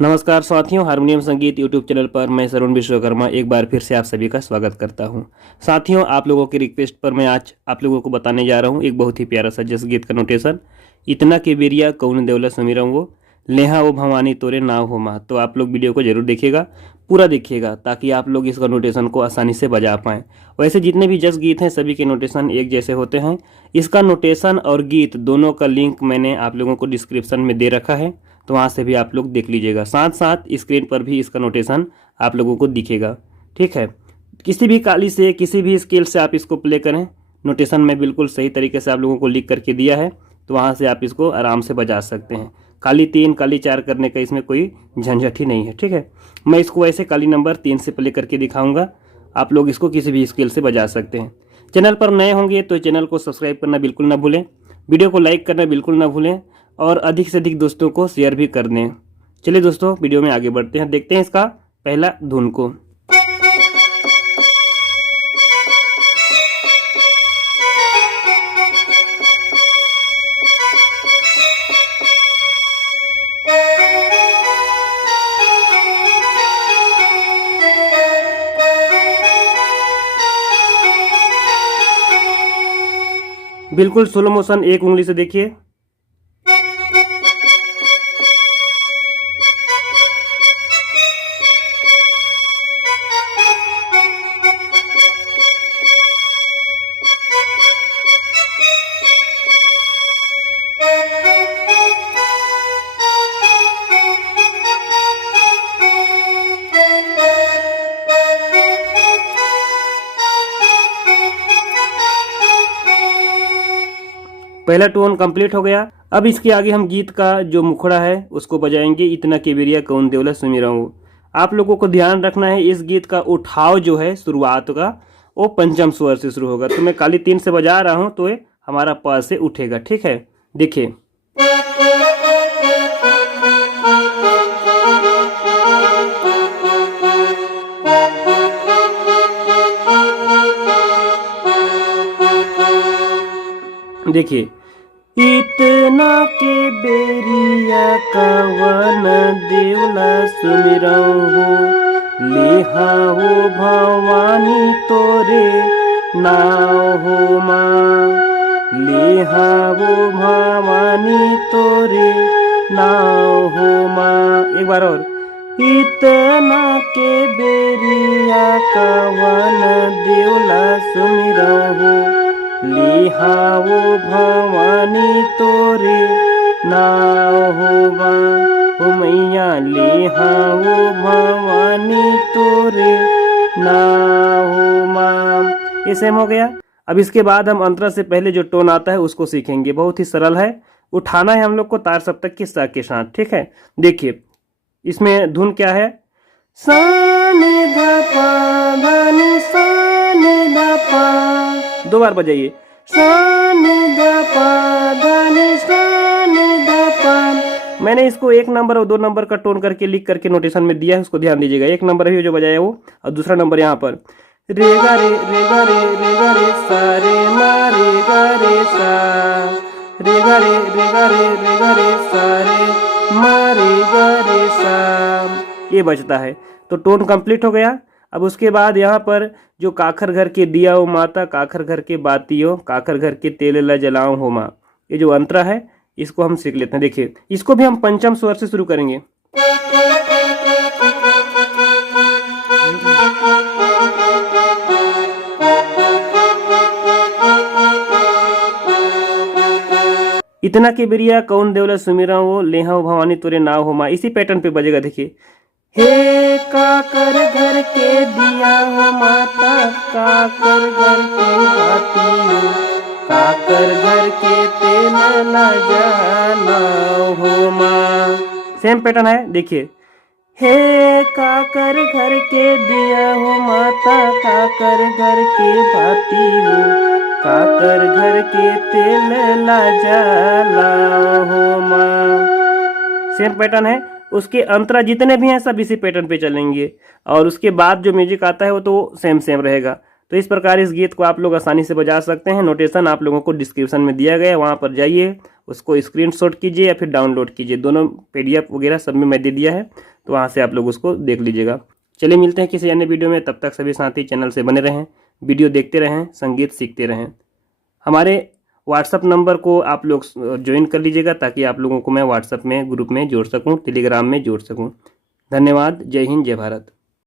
नमस्कार साथियों, हारमोनियम संगीत यूट्यूब चैनल पर मैं श्रवण विश्वकर्मा एक बार फिर से आप सभी का स्वागत करता हूं। साथियों, आप लोगों की रिक्वेस्ट पर मैं आज आप लोगों को बताने जा रहा हूं एक बहुत ही प्यारा सा जस गीत का नोटेशन। इतना के बेरिया कौन देवला सुमिरऊँ वो, लेहा वो भवानी तोरे नाव हो माँ। तो आप लोग वीडियो को जरूर देखिएगा, पूरा देखिएगा, ताकि आप लोग इसका नोटेशन को आसानी से बजा पाएँ। वैसे जितने भी जस गीत हैं सभी के नोटेशन एक जैसे होते हैं। इसका नोटेशन और गीत दोनों का लिंक मैंने आप लोगों को डिस्क्रिप्शन में दे रखा है, तो वहाँ से भी आप लोग देख लीजिएगा। साथ साथ स्क्रीन पर भी इसका नोटेशन आप लोगों को दिखेगा। ठीक है, किसी भी काली से किसी भी स्केल से आप इसको प्ले करें, नोटेशन में बिल्कुल सही तरीके से आप लोगों को लिख करके दिया है, तो वहाँ से आप इसको आराम से बजा सकते हैं। काली 3 काली 4 करने का इसमें कोई झंझट ही नहीं है। ठीक है, मैं इसको ऐसे काली नंबर 3 से प्ले करके दिखाऊंगा। आप लोग इसको किसी भी स्केल से बजा सकते हैं। चैनल पर नए होंगे तो चैनल को सब्सक्राइब करना बिल्कुल ना भूलें, वीडियो को लाइक करना बिल्कुल ना भूलें और अधिक से अधिक दोस्तों को शेयर भी कर दें। चलिए दोस्तों, वीडियो में आगे बढ़ते हैं, देखते हैं इसका पहला धुन को। बिल्कुल स्लो मोशन, एक उंगली से देखिए। पहला टोन कंप्लीट हो गया। अब इसके आगे हम गीत का जो मुखड़ा है उसको बजाएंगे, इतना केवरिया कौन देवला सुमिरऊँ। आप लोगों को ध्यान रखना है, इस गीत का उठाव जो है शुरुआत का वो पंचम स्वर से शुरू होगा। तो मैं काली 3 से बजा रहा हूँ तो ये हमारा प से उठेगा। ठीक है, देखिए। देखिए, इतना के बेरिया कवन देवला सुमिरऊँ, लेहा हो भवानी तोरे नाव हो माँ, लेहा हो भवानी तोरे नाव हो माँ। एक बार और। इतना के बेरिया कवन देवला सुमिरऊँ, लेहा वो भवानी तोरे नाव हो मैया, लेहा वो भवानी तोरे नाव हो माँ। ये सेम हो गया। अब इसके बाद हम अंतरा से पहले जो टोन आता है उसको सीखेंगे। बहुत ही सरल है, उठाना है हम लोग को तार सप्तक की सा के साथ। ठीक है, देखिए इसमें धुन क्या है। सा नि धा पा धा नि सा नि धा पा, 2 बार बजाइए। सा नि धा पा धा नि सा नि धा पा। मैंने इसको 1 नंबर और 2 नंबर का टोन करके लिख करके नोटेशन में दिया है, उसको ध्यान दीजिएगा। 1 नंबर है जो बजाया वो, और दूसरा नंबर यहाँ पर रे गा रे रे गा रे रे गा रे सा रे मा रे गा रे सा, रे गा रे रे गा रे रे गा रे सा रे मा रे गा रे सा। ये बजता है। तो टोन कंप्लीट हो गया। अब उसके बाद यहाँ पर जो काखर घर के दिया हो माता, काखर घर के बातियों, काखर घर के तेल ला जलाऊं हो माँ, ये जो अंतरा है इसको हम सीख लेते हैं। देखिए, इसको भी हम पंचम स्वर से शुरू करेंगे। इतना के बिरिया कौन देवला सुमिरऊँ वो, लेहा भवानी तोरे नाव हो माँ। इसी पैटर्न पे बजेगा। देखिए, हे काकर घर के दिया हो माता, काकर घर के बातियों, काकर घर के तेल ला जलाओ हो माँ। सेम पैटर्न है, देखिए। हे काकर घर के दिया हो माता, काकर घर के बातियों, काकर घर के तेल ला जलाओ हो माँ। सेम पैटर्न है। उसके अंतरा जितने भी हैं सब इसी पैटर्न पे चलेंगे, और उसके बाद जो म्यूजिक आता है वो तो सेम रहेगा। तो इस प्रकार इस गीत को आप लोग आसानी से बजा सकते हैं। नोटेशन आप लोगों को डिस्क्रिप्शन में दिया गया है, वहाँ पर जाइए उसको स्क्रीनशॉट कीजिए या फिर डाउनलोड कीजिए, दोनों PDF वगैरह सब में मैं दे दिया है, तो वहाँ से आप लोग उसको देख लीजिएगा। चलिए मिलते हैं किसी अन्य वीडियो में, तब तक सभी साथी चैनल से बने रहें, वीडियो देखते रहें, संगीत सीखते रहें। हमारे व्हाट्सअप नंबर को आप लोग ज्वाइन कर लीजिएगा ताकि आप लोगों को मैं व्हाट्सअप में ग्रुप में जोड़ सकूं, टेलीग्राम में जोड़ सकूं। धन्यवाद। जय हिंद, जय भारत।